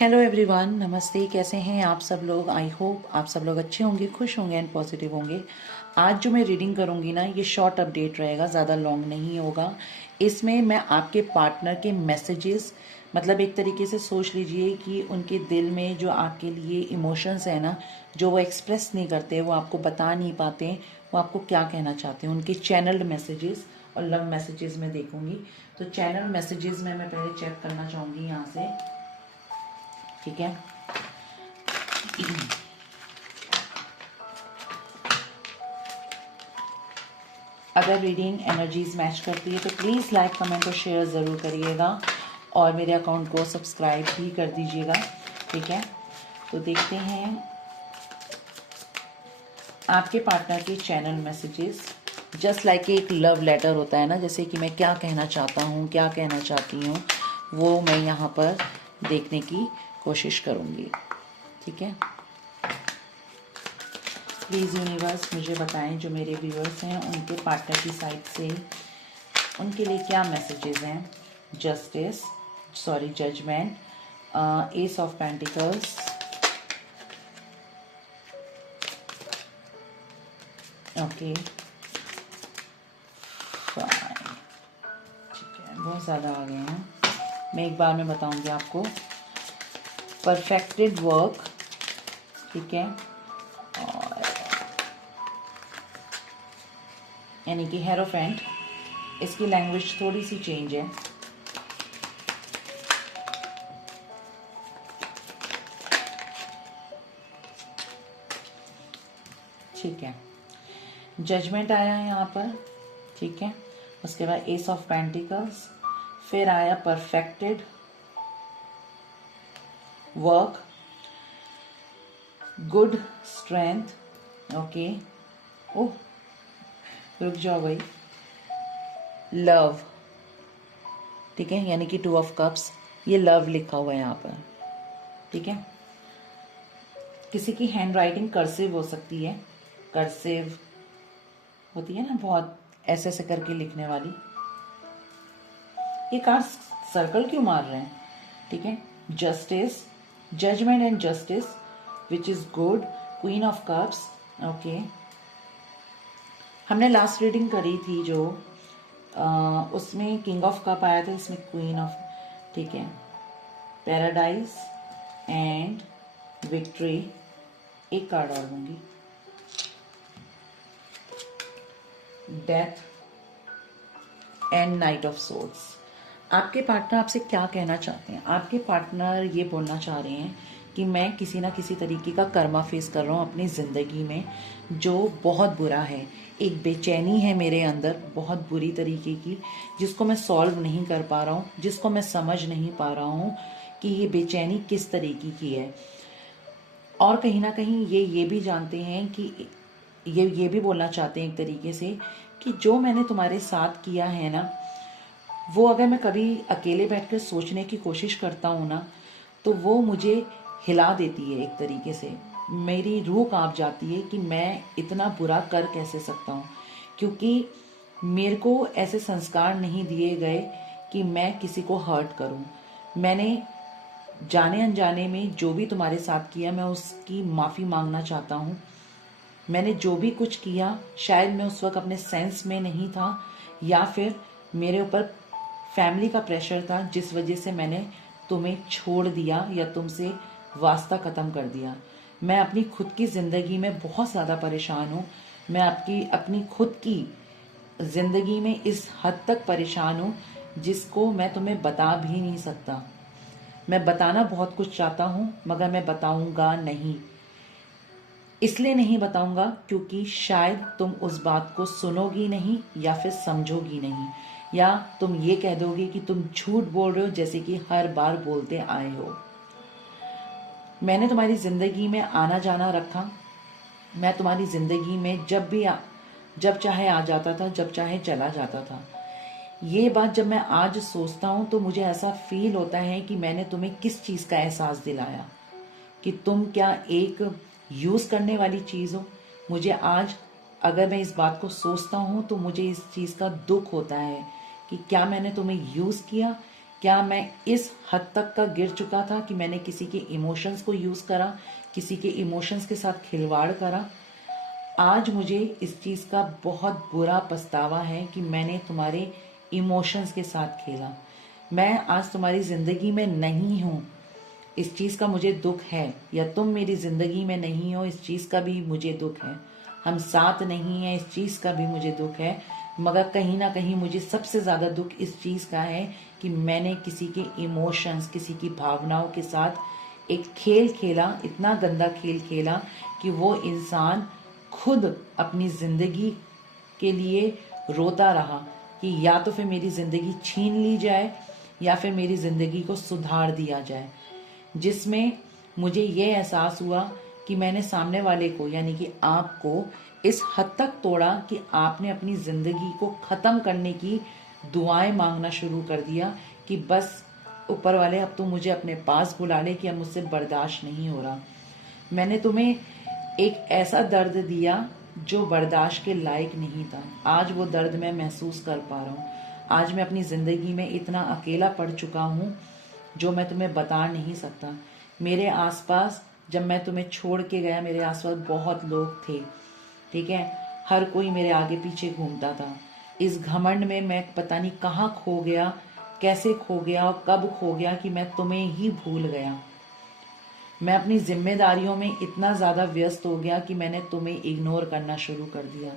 Hello everyone, नमस्ते। कैसे हैं आप सब लोग? आई होप आप सब लोग अच्छे होंगे, खुश होंगे एंड पॉजिटिव होंगे। आज जो मैं रीडिंग करूंगी ना, ये शॉर्ट अपडेट रहेगा, ज़्यादा लॉन्ग नहीं होगा। इसमें मैं आपके पार्टनर के मैसेजेस, मतलब एक तरीके से सोच लीजिए कि उनके दिल में जो आपके लिए इमोशंस है ना, जो वो एक्सप्रेस नहीं करते, वो आपको बता नहीं पाते, वो आपको क्या कहना चाहते हैं, उनके चैनल्ड मैसेजेस और लव मैसेजेस मैं देखूंगी। तो चैनल मैसेजेस में मैं पहले चेक करना चाहूँगी यहाँ से, ठीक है। अगर रीडिंग एनर्जीज मैच करती है तो प्लीज़ लाइक, कमेंट और शेयर ज़रूर करिएगा और मेरे अकाउंट को सब्सक्राइब भी कर दीजिएगा, ठीक है। तो देखते हैं आपके पार्टनर के चैनल मैसेजेस। जस्ट लाइक एक लव लेटर होता है ना, जैसे कि मैं क्या कहना चाहता हूँ, क्या कहना चाहती हूँ, वो मैं यहाँ पर देखने की कोशिश करूँगी, ठीक है। प्लीज़ यूनिवर्स मुझे बताएं, जो मेरे व्यूअर्स हैं उनके पार्टनर की साइड से उनके लिए क्या मैसेजेस हैं। Justice, sorry judgement, ace of pentacles, okay, fine, ठीक है। बहुत ज़्यादा आ गए हैं, मैं एक बार में बताऊंगी आपको। परफेक्टेड वर्क, ठीक है, यानी कि हेरोफेंट। इसकी लैंग्वेज थोड़ी सी चेंज है, ठीक है। जजमेंट आया है यहाँ पर, ठीक है। उसके बाद एस ऑफ पेंटिकल्स, फिर आया perfected work, good strength, okay. Oh, रुक जाओ भाई, लव, ठीक है, यानी कि 2 ऑफ कप्स। ये लव लिखा हुआ है यहाँ पर, ठीक है। किसी की हैंड राइटिंग कर्सिव हो सकती है, कर्सिव होती है ना, बहुत ऐसे ऐसे करके लिखने वाली। ये कार्ड सर्कल क्यों मार रहे हैं, ठीक है। Justice, judgement and justice which is good, queen of cups, okay. हमने लास्ट रीडिंग करी थी जो उसमें किंग ऑफ कप आया था, इसमें क्वीन ऑफ, ठीक है। पैराडाइज एंड विक्ट्री, एक कार्ड और दूंगी। Death and night of swords. आपके पार्टनर आपसे क्या कहना चाहते हैं? आपके पार्टनर ये बोलना चाह रहे हैं कि मैं किसी ना किसी तरीके का कर्मा फेस कर रहा हूँ अपनी ज़िंदगी में, जो बहुत बुरा है। एक बेचैनी है मेरे अंदर बहुत बुरी तरीके की, जिसको मैं सॉल्व नहीं कर पा रहा हूँ, जिसको मैं समझ नहीं पा रहा हूँ कि ये बेचैनी किस तरीके की है। और कहीं ना कहीं ये भी जानते हैं कि ये भी बोलना चाहते हैं एक तरीके से कि जो मैंने तुम्हारे साथ किया है ना, वो अगर मैं कभी अकेले बैठकर सोचने की कोशिश करता हूँ ना, तो वो मुझे हिला देती है एक तरीके से। मेरी रूह कांप जाती है कि मैं इतना बुरा कर कैसे सकता हूँ, क्योंकि मेरे को ऐसे संस्कार नहीं दिए गए कि मैं किसी को हर्ट करूँ। मैंने जाने अनजाने में जो भी तुम्हारे साथ किया, मैं उसकी माफ़ी मांगना चाहता हूँ। मैंने जो भी कुछ किया, शायद मैं उस वक्त अपने सेंस में नहीं था, या फिर मेरे ऊपर फैमिली का प्रेशर था, जिस वजह से मैंने तुम्हें छोड़ दिया या तुमसे वास्ता ख़त्म कर दिया। मैं अपनी खुद की ज़िंदगी में बहुत ज़्यादा परेशान हूँ। मैं अपनी खुद की ज़िंदगी में इस हद तक परेशान हूँ जिसको मैं तुम्हें बता भी नहीं सकता। मैं बताना बहुत कुछ चाहता हूँ, मगर मैं बताऊंगा नहीं। इसलिए नहीं बताऊंगा क्योंकि शायद तुम उस बात को सुनोगी नहीं या फिर समझोगी नहीं, या तुम ये कह दोगे कि तुम झूठ बोल रहे हो, जैसे कि हर बार बोलते आए हो। मैंने तुम्हारी जिंदगी में आना जाना रखा। मैं तुम्हारी जिंदगी में जब चाहे आ जाता था, जब चाहे चला जाता था। ये बात जब मैं आज सोचता हूँ तो मुझे ऐसा फील होता है कि मैंने तुम्हें किस चीज़ का एहसास दिलाया, कि तुम क्या एक यूज़ करने वाली चीज़ हो। मुझे आज अगर मैं इस बात को सोचता हूँ तो मुझे इस चीज़ का दुख होता है कि क्या मैंने तुम्हें यूज़ किया, क्या मैं इस हद तक का गिर चुका था कि मैंने किसी के इमोशंस को यूज करा, किसी के इमोशंस के साथ खिलवाड़ करा? आज मुझे इस चीज का बहुत बुरा पछतावा है कि मैंने तुम्हारे इमोशंस के साथ खेला। मैं आज तुम्हारी जिंदगी में नहीं हूं, इस चीज का मुझे दुख है, या तुम मेरी जिंदगी में नहीं हो, इस चीज का भी मुझे दुख है। हम साथ नहीं हैं, इस चीज का भी मुझे दुख है। मगर कहीं ना कहीं मुझे सबसे ज्यादा दुख इस चीज का है कि मैंने किसी के इमोशंस, किसी की भावनाओं के साथ एक खेल खेला, इतना गंदा खेल खेला कि वो इंसान खुद अपनी जिंदगी के लिए रोता रहा कि या तो फिर मेरी जिंदगी छीन ली जाए या फिर मेरी जिंदगी को सुधार दिया जाए। जिसमें मुझे ये एहसास हुआ कि मैंने सामने वाले को, यानी कि आपको, इस हद तक तोड़ा कि आपने अपनी जिंदगी को खत्म करने की दुआएं मांगना शुरू कर दिया कि बस ऊपर वाले अब तुम मुझे अपने पास बुला ले कि अब मुझसे बर्दाश्त नहीं हो रहा। मैंने तुम्हें एक ऐसा दर्द दिया जो बर्दाश्त के लायक नहीं था। आज वो दर्द मैं महसूस कर पा रहा हूँ। आज मैं अपनी जिंदगी में इतना अकेला पड़ चुका हूँ जो मैं तुम्हें बता नहीं सकता। मेरे आसपास, जब मैं तुम्हें छोड़ के गया, मेरे आसपास बहुत लोग थे, ठीक है, हर कोई मेरे आगे पीछे घूमता था। इस घमंड में मैं पता नहीं कहाँ खो गया, कैसे खो गया और कब खो गया कि मैं तुम्हें ही भूल गया। मैं अपनी जिम्मेदारियों में इतना ज्यादा व्यस्त हो गया कि मैंने तुम्हें इग्नोर करना शुरू कर दिया।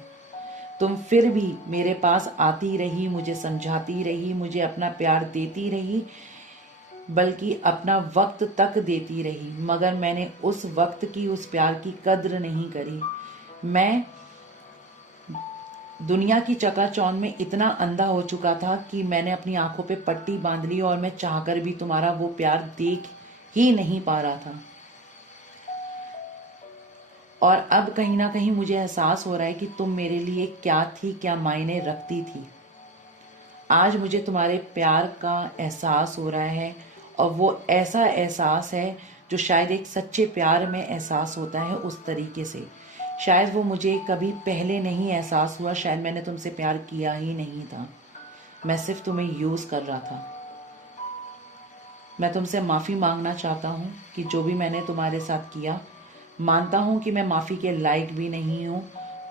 तुम फिर भी मेरे पास आती रही, मुझे समझाती रही, मुझे अपना प्यार देती रही, बल्कि अपना वक्त तक देती रही, मगर मैंने उस वक्त की, उस प्यार की कद्र नहीं करी। मैं दुनिया की चकाचौंध में इतना अंधा हो चुका था कि मैंने अपनी आंखों पे पट्टी बांध ली और मैं चाहकर भी तुम्हारा वो प्यार देख ही नहीं पा रहा था। और अब कहीं ना कहीं मुझे एहसास हो रहा है कि तुम मेरे लिए क्या थी, क्या मायने रखती थी। आज मुझे तुम्हारे प्यार का एहसास हो रहा है, और वो ऐसा एहसास है जो शायद एक सच्चे प्यार में एहसास होता है उस तरीके से। शायद वो मुझे कभी पहले नहीं एहसास हुआ, शायद मैंने तुमसे प्यार किया ही नहीं था, मैं सिर्फ तुम्हें यूज कर रहा था। मैं तुमसे माफी मांगना चाहता हूँ कि जो भी मैंने तुम्हारे साथ किया, मानता हूँ कि मैं माफी के लायक भी नहीं हूँ।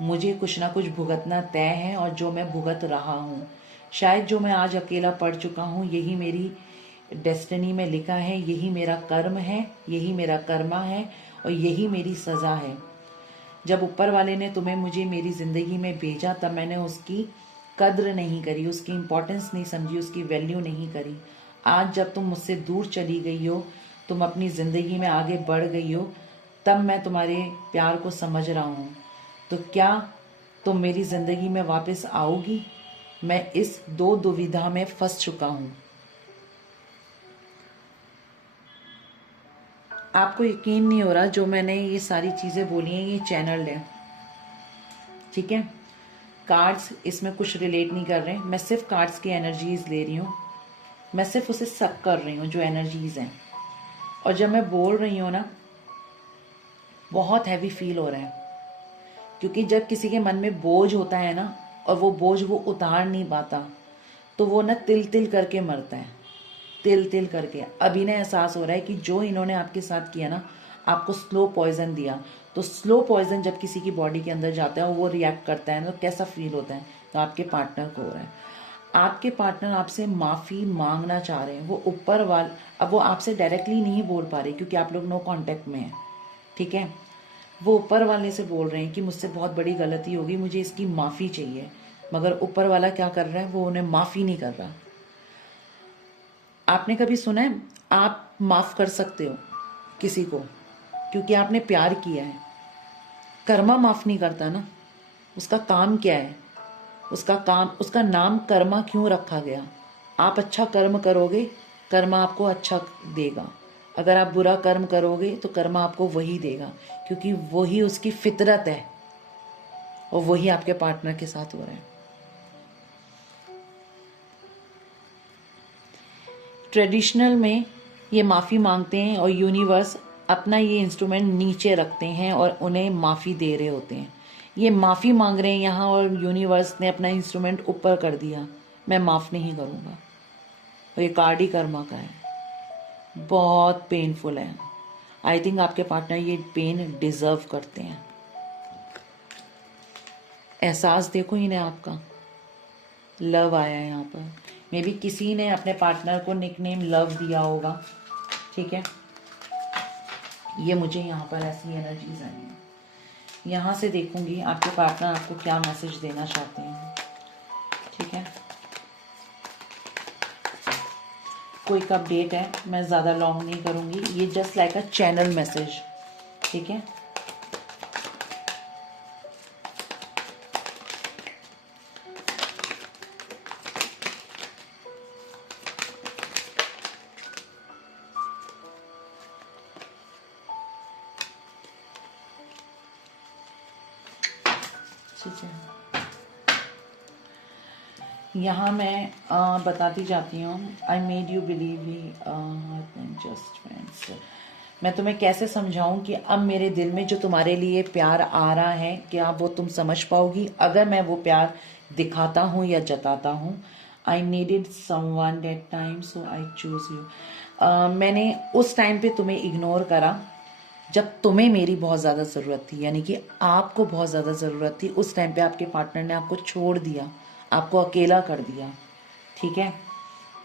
मुझे कुछ ना कुछ भुगतना तय है और जो मैं भुगत रहा हूँ। शायद जो मैं आज अकेला पड़ चुका हूँ, यही मेरी डेस्टिनी में लिखा है, यही मेरा कर्म है, यही मेरा कर्मा है और यही मेरी सजा है। जब ऊपर वाले ने तुम्हें मुझे मेरी जिंदगी में भेजा, तब मैंने उसकी कद्र नहीं करी, उसकी इम्पोर्टेंस नहीं समझी, उसकी वैल्यू नहीं करी। आज जब तुम मुझसे दूर चली गई हो, तुम अपनी जिंदगी में आगे बढ़ गई हो, तब मैं तुम्हारे प्यार को समझ रहा हूँ। तो क्या तुम मेरी जिंदगी में वापस आओगी? मैं इस दो दुविधा में फंस चुका हूँ। आपको यकीन नहीं हो रहा, जो मैंने ये सारी चीजें बोली हैं ये चैनल्ड है, ठीक है। कार्ड्स इसमें कुछ रिलेट नहीं कर रहे हैं, मैं सिर्फ कार्ड्स की एनर्जीज ले रही हूँ, मैं सिर्फ उसे सक कर रही हूँ जो एनर्जीज हैं। और जब मैं बोल रही हूँ ना, बहुत हैवी फील हो रहा है, क्योंकि जब किसी के मन में बोझ होता है ना, और वो बोझ वो उतार नहीं पाता, तो वो ना तिल तिल करके मरता है, तिल तिल करके। अब इन्हें एहसास हो रहा है कि जो इन्होंने आपके साथ किया ना, आपको स्लो पॉइजन दिया, तो स्लो पॉइजन जब किसी की बॉडी के अंदर जाता है और वो रिएक्ट करता है, तो कैसा फील होता है? तो आपके पार्टनर को हो रहा है। आपके पार्टनर आपसे माफी मांगना चाह रहे हैं, वो ऊपर वाल, अब वो आपसे डायरेक्टली नहीं बोल पा रहे क्योंकि आप लोग नो कांटेक्ट में हैं, ठीक है। वो ऊपर वाले से बोल रहे हैं कि मुझसे बहुत बड़ी गलती होगी, मुझे इसकी माफी चाहिए, मगर ऊपर वाला क्या कर रहा है? वो उन्हें माफी नहीं कर रहा। आपने कभी सुना है आप माफ कर सकते हो किसी को क्योंकि आपने प्यार किया है? कर्मा माफ नहीं करता ना, उसका काम क्या है? उसका काम, उसका नाम कर्मा क्यों रखा गया? आप अच्छा कर्म करोगे, कर्मा आपको अच्छा देगा। अगर आप बुरा कर्म करोगे तो कर्मा आपको वही देगा, क्योंकि वही उसकी फितरत है, और वही आपके पार्टनर के साथ हो रहा है। ट्रेडिशनल में ये माफ़ी मांगते हैं और यूनिवर्स अपना ये इंस्ट्रूमेंट नीचे रखते हैं और उन्हें माफ़ी दे रहे होते हैं। ये माफ़ी मांग रहे हैं यहाँ, और यूनिवर्स ने अपना इंस्ट्रूमेंट ऊपर कर दिया, मैं माफ़ नहीं करूँगा। और ये कार्ड ही कर्मा का है, बहुत पेनफुल है। आई थिंक आपके पार्टनर ये पेन डिजर्व करते हैं। एहसास देखो इन्हें आपका, लव आया है यहाँ पर। मे बी किसी ने अपने पार्टनर को निकनेम लव दिया होगा, ठीक है। ये मुझे यहाँ पर ऐसी एनर्जीज आई हैं। यहाँ से देखूंगी आपके पार्टनर आपको क्या मैसेज देना चाहते हैं, ठीक है। क्विक अपडेट है, मैं ज़्यादा लॉन्ग नहीं करूंगी, ये just like a channel message, ठीक है। ठीक है, यहाँ मैं बताती जाती हूँ। I made you believe just friends. मैं तुम्हें कैसे समझाऊं कि अब मेरे दिल में जो तुम्हारे लिए प्यार आ रहा है, क्या वो तुम समझ पाओगी अगर मैं वो प्यार दिखाता हूँ या जताता हूँ। I needed someone that time so I choose you. मैंने उस टाइम पे तुम्हें इग्नोर करा जब तुम्हें मेरी बहुत ज़्यादा ज़रूरत थी, यानी कि आपको बहुत ज़्यादा ज़रूरत थी। उस टाइम पे आपके पार्टनर ने आपको छोड़ दिया, आपको अकेला कर दिया, ठीक है।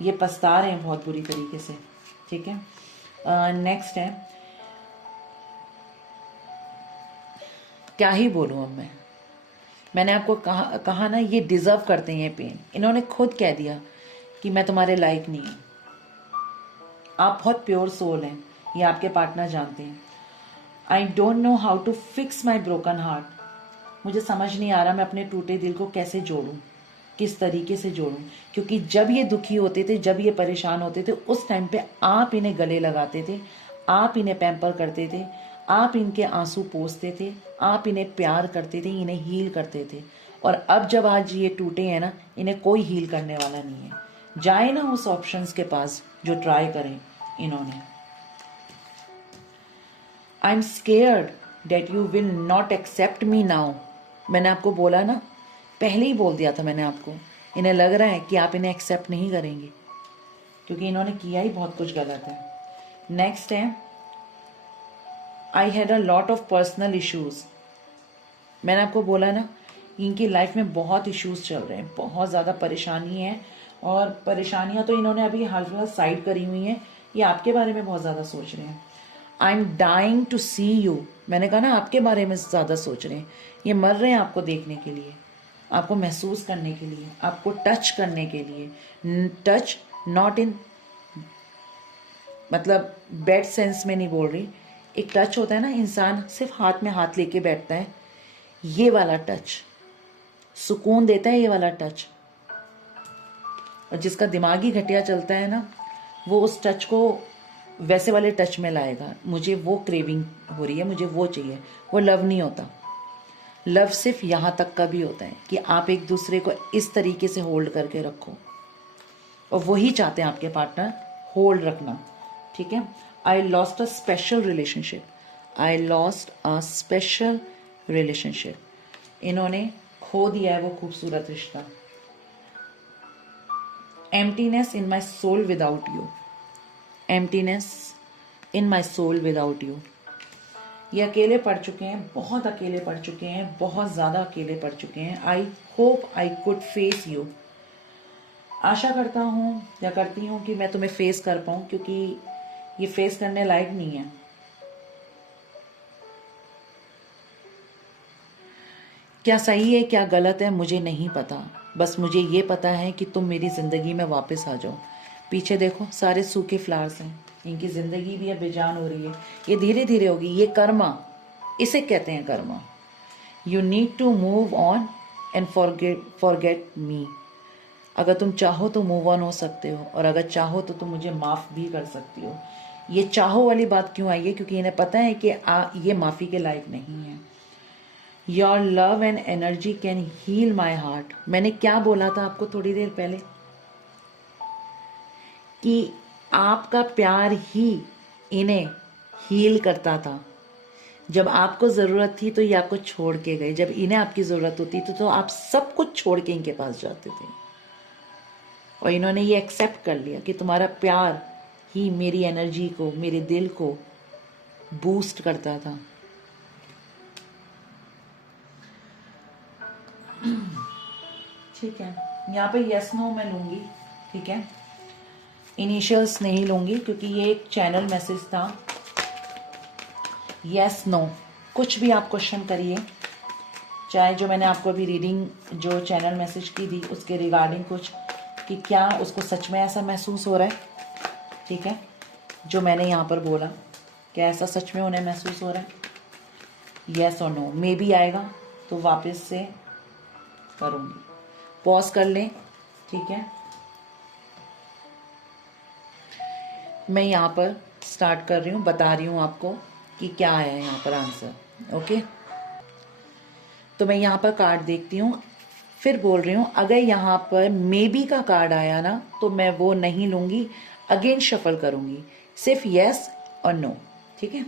ये पछता रहे हैं बहुत बुरी तरीके से, ठीक है। नेक्स्ट है, क्या ही बोलूँ अब मैंने आपको कहा ना, ये डिजर्व करते हैं ये पेन। इन्होंने खुद कह दिया कि मैं तुम्हारे लायक नहीं हूँ। आप बहुत प्योर सोल हैं, ये आपके पार्टनर जानते हैं। I don't know how to fix my broken heart. मुझे समझ नहीं आ रहा मैं अपने टूटे दिल को कैसे जोड़ूं, किस तरीके से जोड़ूं, क्योंकि जब ये दुखी होते थे, जब ये परेशान होते थे, उस टाइम पे आप इन्हें गले लगाते थे, आप इन्हें पैम्पर करते थे, आप इनके आंसू पोंछते थे, आप इन्हें प्यार करते थे, इन्हें हील करते थे। और अब जब आज ये टूटे हैं ना, इन्हें कोई हील करने वाला नहीं है। जाए ना उस ऑप्शंस के पास जो ट्राई करें इन्होंने। I am scared that you will not accept me now. मैंने आपको बोला ना, पहले ही बोल दिया था मैंने आपको। इन्हें लग रहा है कि आप इन्हें एक्सेप्ट नहीं करेंगे, क्योंकि इन्होंने किया ही बहुत कुछ गलत है। नेक्स्ट है, I had a lot of personal issues. मैंने आपको बोला ना, इनकी लाइफ में बहुत इश्यूज चल रहे हैं, बहुत ज़्यादा परेशानी है। और परेशानियां तो इन्होंने अभी हाल फिलहाल साइड करी हुई हैं, ये आपके बारे में बहुत ज़्यादा सोच रहे हैं। I am dying to see you. मैंने कहा ना, आपके बारे में ज़्यादा सोच रहे हैं। ये मर रहे हैं आपको देखने के लिए, आपको महसूस करने के लिए, आपको टच करने के लिए। टच नॉट इन मतलब बैड सेंस में नहीं बोल रही। एक टच होता है ना, इंसान सिर्फ हाथ में हाथ लेके बैठता है, ये वाला टच सुकून देता है, ये वाला टच। और जिसका दिमागी घटिया चलता है ना, वो उस टच को वैसे वाले टच में लाएगा। मुझे वो क्रेविंग हो रही है, मुझे वो चाहिए। वो लव नहीं होता। लव सिर्फ यहाँ तक का भी होता है कि आप एक दूसरे को इस तरीके से होल्ड करके रखो, और वही चाहते हैं आपके पार्टनर, होल्ड रखना, ठीक है। I lost a special relationship. I lost a special relationship. इन्होंने खो दिया है वो खूबसूरत रिश्ता। Emptiness in my soul without you. Emptiness in my soul without you. ये अकेले पड़ चुके हैं, बहुत अकेले पड़ चुके हैं, बहुत ज़्यादा अकेले पड़ चुके हैं। I hope I could face you. आशा करता हूँ या करती हूँ कि मैं तुम्हें फेस कर पाऊँ, क्योंकि ये फेस करने लायक नहीं है। क्या सही है क्या गलत है मुझे नहीं पता, बस मुझे ये पता है कि तुम मेरी ज़िंदगी में वापस आ जाओ। पीछे देखो, सारे सूखे फ्लावर्स हैं, इनकी ज़िंदगी भी अब बेजान हो रही है। ये धीरे धीरे होगी, ये कर्मा, इसे कहते हैं karma. You need to move on and forget me. अगर तुम चाहो तो मूव ऑन हो सकते हो, और अगर चाहो तो तुम मुझे माफ़ भी कर सकती हो। ये चाहो वाली बात क्यों आई है? क्योंकि इन्हें पता है कि ये माफ़ी के लायक नहीं है। Your love and energy can heal my heart. मैंने क्या बोला था आपको थोड़ी देर पहले, कि आपका प्यार ही इन्हें हील करता था। जब आपको ज़रूरत थी तो ये आपको छोड़ के गए, जब इन्हें आपकी ज़रूरत होती थी तो आप सब कुछ छोड़ के इनके पास जाते थे। और इन्होंने ये एक्सेप्ट कर लिया कि तुम्हारा प्यार ही मेरी एनर्जी को, मेरे दिल को बूस्ट करता था। ठीक है, यहाँ पे यस नो मैं लूंगी। ठीक है, इनिशियल्स नहीं लूंगी क्योंकि ये एक चैनल मैसेज था। यस नो, कुछ भी आप क्वेश्चन करिए, चाहे जो मैंने आपको अभी रीडिंग जो चैनल मैसेज की थी उसके रिगार्डिंग कुछ, कि क्या उसको सच में ऐसा महसूस हो रहा है। ठीक है, जो मैंने यहाँ पर बोला, क्या ऐसा सच में उन्हें महसूस हो रहा है, यस और नो। मे बी आएगा तो वापस से करूँगी, पॉज कर लें। ठीक है, मैं यहाँ पर स्टार्ट कर रही हूँ, बता रही हूँ आपको कि क्या आया है यहाँ पर आंसर। ओके, तो मैं यहाँ पर कार्ड देखती हूँ, फिर बोल रही हूँ। अगर यहाँ पर मे बी का कार्ड आया ना तो मैं वो नहीं लूंगी, अगेन शफल करूंगी, सिर्फ यस और नो। ठीक है,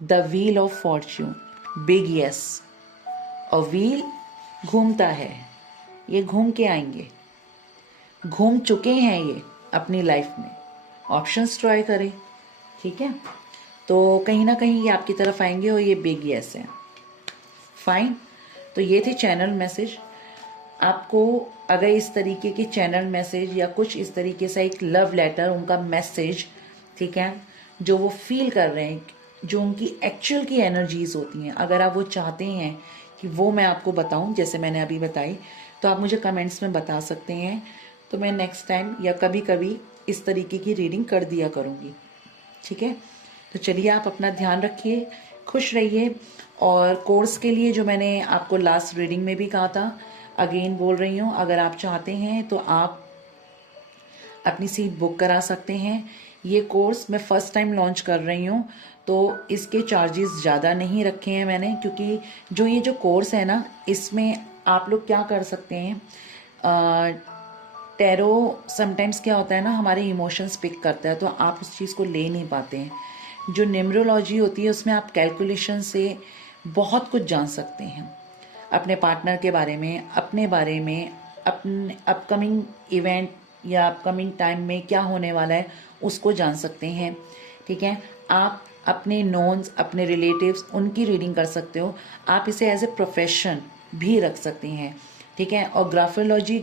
the wheel of Fortune, big yes. और व्हील घूमता है, ये घूम के आएंगे, घूम चुके हैं ये अपनी लाइफ में। ऑप्शंस ट्राई करें। ठीक है, तो कहीं ना कहीं ये आपकी तरफ आएंगे और ये बिग यस है। फाइन, तो ये थे चैनल मैसेज। आपको अगर इस तरीके के चैनल मैसेज या कुछ इस तरीके से एक लव लेटर, उनका मैसेज, ठीक है, जो वो फील कर रहे हैं, जो उनकी एक्चुअल की एनर्जीज होती हैं, अगर आप वो चाहते हैं कि वो मैं आपको बताऊं जैसे मैंने अभी बताई, तो आप मुझे कमेंट्स में बता सकते हैं। तो मैं नेक्स्ट टाइम या कभी कभी इस तरीके की रीडिंग कर दिया करूँगी। ठीक है, तो चलिए, आप अपना ध्यान रखिए, खुश रहिए। और कोर्स के लिए जो मैंने आपको लास्ट रीडिंग में भी कहा था, अगेन बोल रही हूँ, अगर आप चाहते हैं तो आप अपनी सीट बुक करा सकते हैं। ये कोर्स मैं फर्स्ट टाइम लॉन्च कर रही हूँ, तो इसके चार्जेस ज़्यादा नहीं रखे हैं मैंने, क्योंकि जो ये जो कोर्स है ना, इसमें आप लोग क्या कर सकते हैं, टैरो समटाइम्स क्या होता है ना, हमारे इमोशंस पिक करता है, तो आप उस चीज़ को ले नहीं पाते हैं। जो न्यूमरोलॉजी होती है उसमें आप कैलकुलेशन से बहुत कुछ जान सकते हैं, अपने पार्टनर के बारे में, अपने बारे में, अपने अपकमिंग इवेंट या अपकमिंग टाइम में क्या होने वाला है उसको जान सकते हैं। ठीक है, आप अपने नोन्स, अपने रिलेटिव्स, उनकी रीडिंग कर सकते हो। आप इसे एज ए प्रोफेशन भी रख सकते हैं। ठीक है, और ग्राफोलॉजी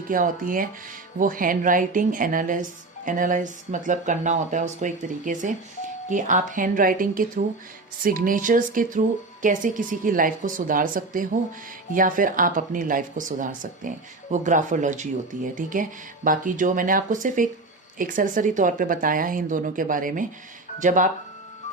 क्या होती है, वो हैंड राइटिंग एनालाइज मतलब करना होता है उसको एक तरीके से, कि आप हैंड राइटिंग के थ्रू, सिग्नेचर्स के थ्रू कैसे किसी की लाइफ को सुधार सकते हो या फिर आप अपनी लाइफ को सुधार सकते हैं, वो ग्राफोलॉजी होती है। ठीक है, बाकी जो मैंने आपको सिर्फ एक सरसरी तौर पे बताया है इन दोनों के बारे में, जब आप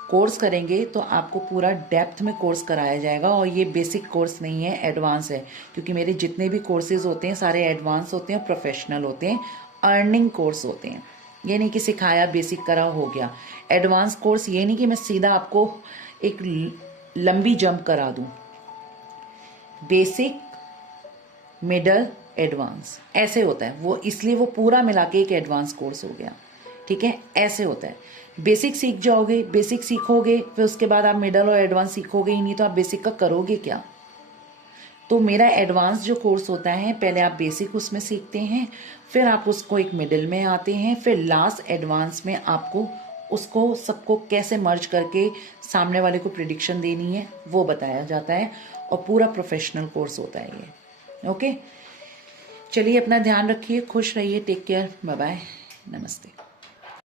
कोर्स करेंगे तो आपको पूरा डेप्थ में कोर्स कराया जाएगा। और ये बेसिक कोर्स नहीं है, एडवांस है, क्योंकि मेरे जितने भी कोर्सेज होते हैं सारे एडवांस होते हैं, प्रोफेशनल होते हैं, अर्निंग कोर्स होते हैं। ये नहीं कि सिखाया बेसिक करा हो गया। एडवांस कोर्स ये नहीं कि मैं सीधा आपको एक लंबी जंप करा दूं, बेसिक, मिडल, एडवांस ऐसे होता है वो, इसलिए वो पूरा मिला के एक एडवांस कोर्स हो गया। ठीक है, ऐसे होता है। बेसिक सीख जाओगे, बेसिक सीखोगे, फिर उसके बाद आप मिडल और एडवांस सीखोगे ही नहीं, तो आप बेसिक का करोगे क्या। तो मेरा एडवांस जो कोर्स होता है, पहले आप बेसिक उसमें सीखते हैं, फिर आप उसको एक मिडिल में आते हैं, फिर लास्ट एडवांस में आपको उसको सबको कैसे मर्ज करके सामने वाले को प्रिडिक्शन देनी है वो बताया जाता है, और पूरा प्रोफेशनल कोर्स होता है ये। ओके, चलिए अपना ध्यान रखिए, खुश रहिए, टेक केयर, बाय बाय, नमस्ते।